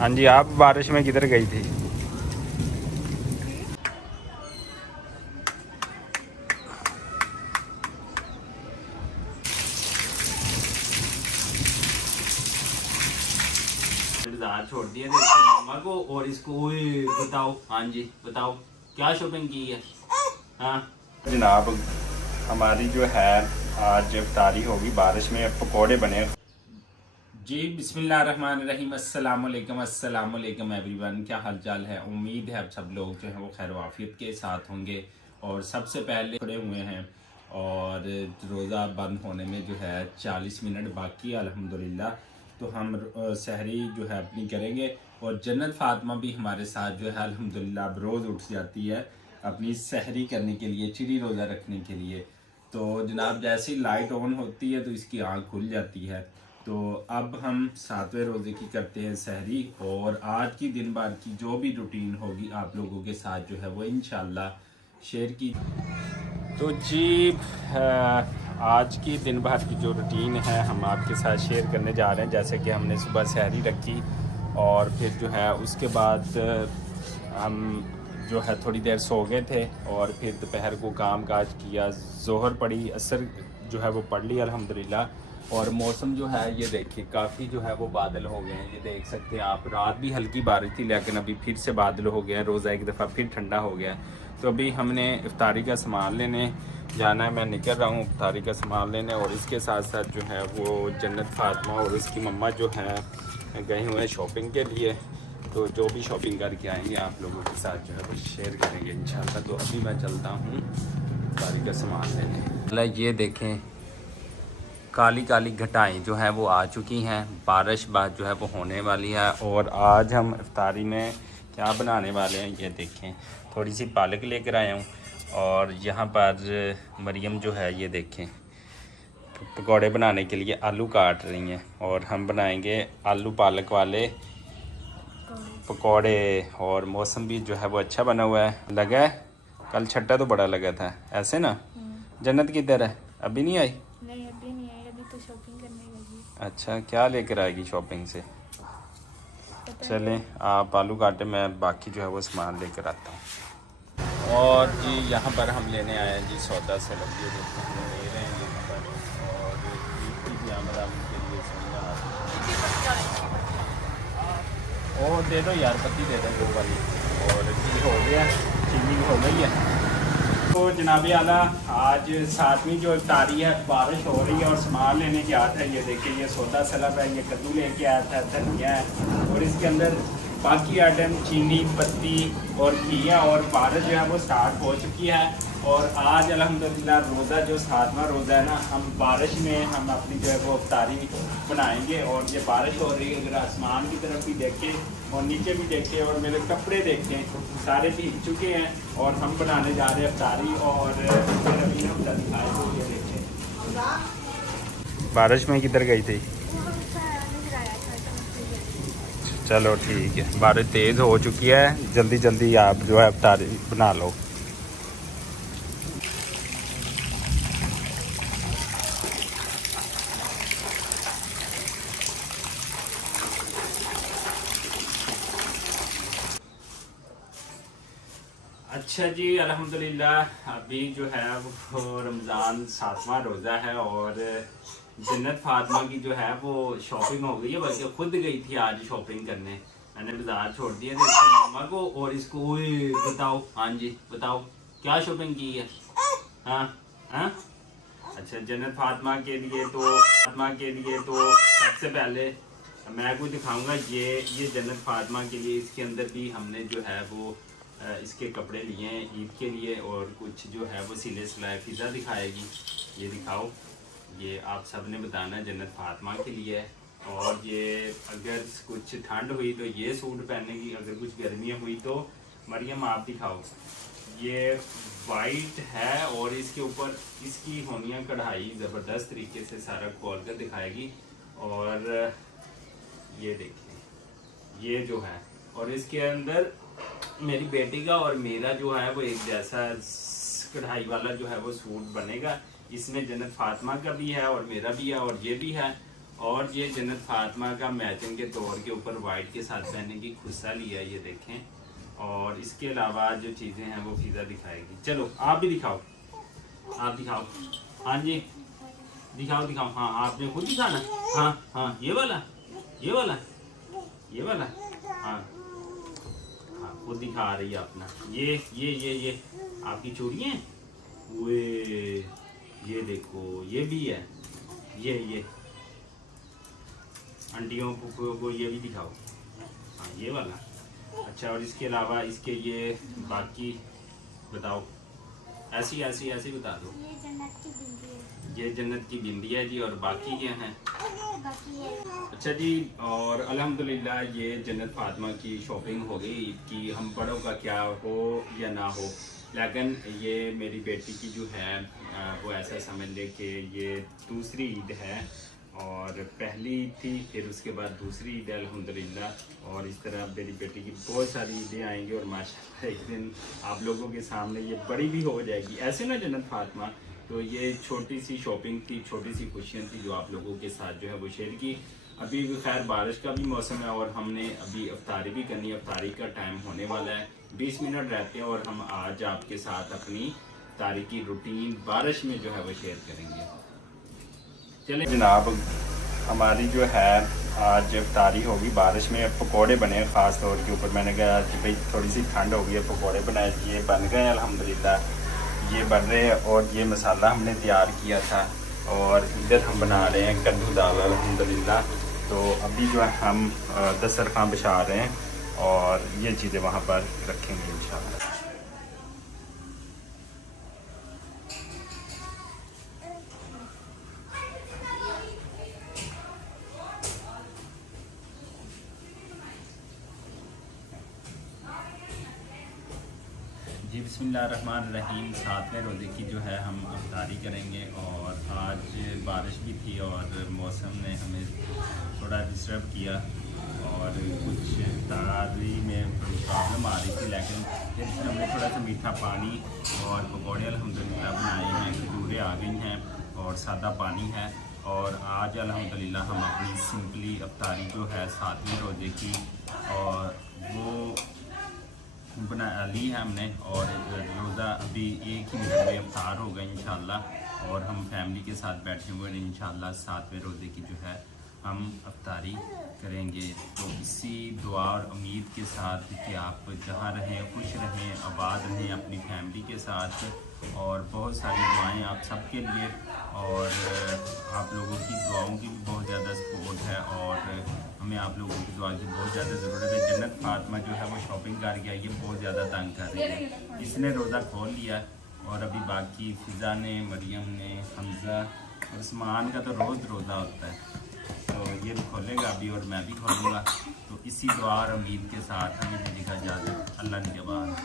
हाँ जी, आप बारिश में किधर गई थी? इंतजार छोड़ दिया था इसकी मम्मा को और इसको। ओए बताओ, हाँ जी बताओ, क्या शॉपिंग की है? हाँ जनाब, हमारी जो है आज इफ्तारी होगी बारिश में, पकोड़े बने जी। बिस्मिल्लाहिर्रहमानिर्रहीम, अस्सलाम वालेकुम एवरीवन। क्या हाल चाल है? उम्मीद है अब सब लोग जो हैं वो खैर वाफियत के साथ होंगे। और सबसे पहले खड़े हुए हैं और रोज़ा बंद होने में जो है 40 मिनट बाकी है अल्हम्दुलिल्लाह। तो हम सहरी जो है अपनी करेंगे और जन्नत फातिमा भी हमारे साथ जो है अल्हम्दुलिल्लाह अब रोज़ उठ जाती है अपनी सहरी करने के लिए, चिड़ी रोज़ा रखने के लिए। तो जनाब जैसे ही लाइट ऑन होती है तो इसकी आँख खुल जाती है। तो अब हम 7वें रोज़े की करते हैं सहरी और आज की दिन भर की जो भी रूटीन होगी आप लोगों के साथ जो है वो इंशाल्लाह शेयर की। तो जी आज की दिन भर की जो रूटीन है हम आपके साथ शेयर करने जा रहे हैं। जैसे कि हमने सुबह सहरी रखी और फिर जो है उसके बाद हम जो है थोड़ी देर सो गए थे और फिर दोपहर को काम काज किया, ज़ोहर पड़ी, असर जो है वो पढ़ ली अल्हम्दुलिल्लाह। और मौसम जो है ये देखिए काफ़ी जो है वो बादल हो गए हैं, ये देख सकते हैं आप। रात भी हल्की बारिश थी लेकिन अभी फिर से बादल हो गया है, रोज़ा एक दफ़ा फिर ठंडा हो गया है। तो अभी हमने इफ्तारी का सामान लेने जाना है, मैं निकल रहा हूँ इफ्तारी का सामान लेने। और इसके साथ साथ जो है वो जन्नत फातिमा और उसकी मम्मा जो है गए हुए हैं शॉपिंग के लिए। तो जो भी शॉपिंग करके आएंगे आप लोगों के साथ जो है वो शेयर करेंगे इंशाल्लाह। तो अभी मैं चलता हूँ इफ्तारी का सामान लेने। ये देखें काली काली घटाएं जो है वो आ चुकी हैं, बारिश बाद जो है वो होने वाली है। और आज हम इफ्तारी में क्या बनाने वाले हैं ये देखें। थोड़ी सी पालक लेकर आया हूँ और यहाँ पर मरियम जो है ये देखें पकौड़े बनाने के लिए आलू काट रही हैं और हम बनाएंगे आलू पालक वाले पकौड़े। और मौसम भी जो है वो अच्छा बना हुआ है, लगा है कल छट्टा तो बड़ा लगा था ऐसे ना। जन्नत किधर है? अभी नहीं आई? नहीं अभी नहीं आई, अभी तो शॉपिंग करने लगी। अच्छा, क्या लेकर आएगी शॉपिंग से? चलें आप आलू काटे, मैं बाकी जो है वो सामान लेकर आता हूँ। और जी यहाँ पर हम लेने आए हैं जी सौदा से लगी देखते हम ले रहे हैं यहाँ पर। और भी हमारा उनके लिए और दे दो यार, पत्ती दे दो 2 वाली। और जी हो गया, चीनी हो गई है। तो जनाबे आला आज 7वीं जो इफ्तारी है, बारिश हो रही है और सामान लेने के आता है। ये देखिए ये सौदा सलब है, ये कद्दू लेके आया था, धनिया है और इसके अंदर बाकी आइटम चीनी पत्ती और घी है। और बारिश जो है वो स्टार्ट हो चुकी है और आज अल्हम्दुलिल्लाह रोज़ा जो 7वां रोज़ा है ना, हम बारिश में हम अपनी जो है वो इफ्तारी बनाएंगे। और ये बारिश हो रही है, अगर आसमान की तरफ भी देखें और नीचे भी देखें और मेरे कपड़े देखें सारे भीग चुके हैं और हम बनाने जा रहे हैं इफ्तारी। और फिर अभी हम दिखाए तो ये देखें बारिश में किधर गई थी? चलो ठीक है, बारिश तेज़ हो चुकी है, जल्दी जल्दी आप जो है इफ्तारी बना लो। अच्छा जी अल्हम्दुलिल्लाह अभी जो है वो रमज़ान 7वां रोज़ा है और जन्नत फातिमा की जो है वो शॉपिंग हो गई है, बल्कि खुद गई थी आज शॉपिंग करने। मैंने बाजार छोड़ दिया था इसकी मम्मा को और इसको। ओए बताओ, हाँ जी बताओ, क्या शॉपिंग की है? हाँ हाँ अच्छा, जन्नत फातिमा के लिए तो सबसे पहले मैं कुछ दिखाऊंगा। ये जन्नत फातिमा के लिए इसके अंदर भी हमने जो है वो इसके कपड़े लिए हैं ईद के लिए। और कुछ जो है वो सिले सिलाए फिज़ा दिखाएगी, ये दिखाओ। ये आप सब ने बताना जन्नत फातिमा के लिए है। और ये अगर कुछ ठंड हुई तो ये सूट पहनेगी, अगर कुछ गर्मियाँ हुई तो मरियम आप दिखाओ। ये वाइट है और इसके ऊपर इसकी होनिया कढ़ाई ज़बरदस्त तरीके से सारा खोल कर दिखाएगी। और ये देखिए ये जो है, और इसके अंदर मेरी बेटी का और मेरा जो है वो एक जैसा कढ़ाई वाला जो है वो सूट बनेगा। इसमें जन्नत फातिमा का भी है और मेरा भी है और ये भी है। और ये जन्नत फातिमा का मैचिंग के तौर के ऊपर वाइट के साथ पहनने की खुस्सा लिया, ये देखें। और इसके अलावा जो चीज़ें हैं वो फिजा दिखाएगी। चलो आप भी दिखाओ, आप दिखाओ। हाँ जी दिखाओ दिखाओ। हाँ आपने खुद दिखाना। हाँ हाँ ये वाला, ये वाला, ये वाला। हाँ हाँ खुद दिखा रही है अपना। ये आपकी चूड़ियाँ हैं। वे ये देखो, ये भी है। ये आंटियों फूफियों को ये भी दिखाओ। हाँ ये वाला। अच्छा और इसके अलावा इसके ये बाकी बताओ, ऐसी ऐसी ऐसी बता दो। ये जन्नत की बिंदी है। ये जन्नत की बिंदी है जी। और बाकी क्या है? बाकी है। अच्छा जी। और अल्हम्दुलिल्लाह ये जन्नत फातिमा की शॉपिंग हो गई ईद की। हम बड़ों का क्या हो या ना हो, लेकिन ये मेरी बेटी की जो है वो ऐसा समझ ले कि ये दूसरी ईद है। और पहली ईद थी, फिर उसके बाद दूसरी ईद है अल्हम्दुलिल्लाह। और इस तरह मेरी बेटी की बहुत सारी ईदें आएंगी और माशाल्लाह एक दिन आप लोगों के सामने ये बड़ी भी हो जाएगी। ऐसे ना जन्नत फातिमा, तो ये छोटी सी शॉपिंग थी, छोटी सी खुशियाँ थी जो आप लोगों के साथ जो है वो शेयर की। अभी खैर बारिश का भी मौसम है और हमने अभी इफ्तारी भी करनी है। इफ्तारी का टाइम होने वाला है, 20 मिनट रहते हैं और हम आज आपके साथ अपनी इफ्तारी की रूटीन बारिश में जो है वो शेयर करेंगे। चले जनाब, हमारी जो है आज इफ्तारी होगी बारिश में। पकोड़े बने ख़ास तौर के ऊपर। मैंने कहा कि भाई थोड़ी सी ठंड हो गई है, पकोड़े बनाए, ये बन गए अल्हम्दुलिल्लाह। ये बन रहे हैं और ये मसाला हमने तैयार किया था। और इधर हम बना रहे हैं कद्दू दाल अल्हम्दुलिल्लाह। तो अभी जो है हम दस्तरखान बिछा रहे हैं और ये चीज़ें वहाँ पर रखेंगे इंशाल्लाह। जी बिस्मिल्लाहिर्रहमानिर्रहीम। 7वें रोज़े की जो है हम इफ्तारी करेंगे। और आज बारिश भी थी और मौसम ने हमें थोड़ा डिस्टर्ब किया और कुछ इफ्तारी में प्रॉब्लम आ रही थी, लेकिन फिर हमने थोड़ा सा मीठा पानी और पकौड़े अल्हम्दुलिल्लाह बनाए हैं। खजूरें आ गई हैं और सादा पानी है। और आज अल्हम्दुलिल्लाह हम अपनी सिंपली इफ्तारी जो है 7वें रोज़े की, और वो बना ली है हमने। और रोज़ा अभी 1 ही मिनट में इफ्तार होगा इंशाल्लाह। और हम फैमिली के साथ बैठे हुए हैं इंशाल्लाह 7वें रोज़े की जो है हम इफ्तारी करेंगे। तो इसी दुआ और उम्मीद के साथ कि आप जहाँ रहें खुश रहें, आबाद रहें अपनी फैमिली के साथ। और बहुत सारी दुआएं आप सबके लिए, और आप लोगों की दुआओं की भी बहुत ज़्यादा सपोर्ट है और हमें आप लोगों की दुआ की बहुत ज़्यादा ज़रूरत है। जन्नत फातिमा जो है वो शॉपिंग कर गया, ये बहुत ज़्यादा तंग कर रही है। इसने रोज़ा खोल लिया और अभी बाकी फिज़ा ने, मरियम ने, हमज़ा और उस्मान का तो रोज़ रोज़ा होता है, तो ये भी खोलेगा अभी और मैं भी खोलूँगा। तो इसी दुआ और उम्मीद के साथ हमें दीजिएगा इजाज़त। अल्लाह निगहबान।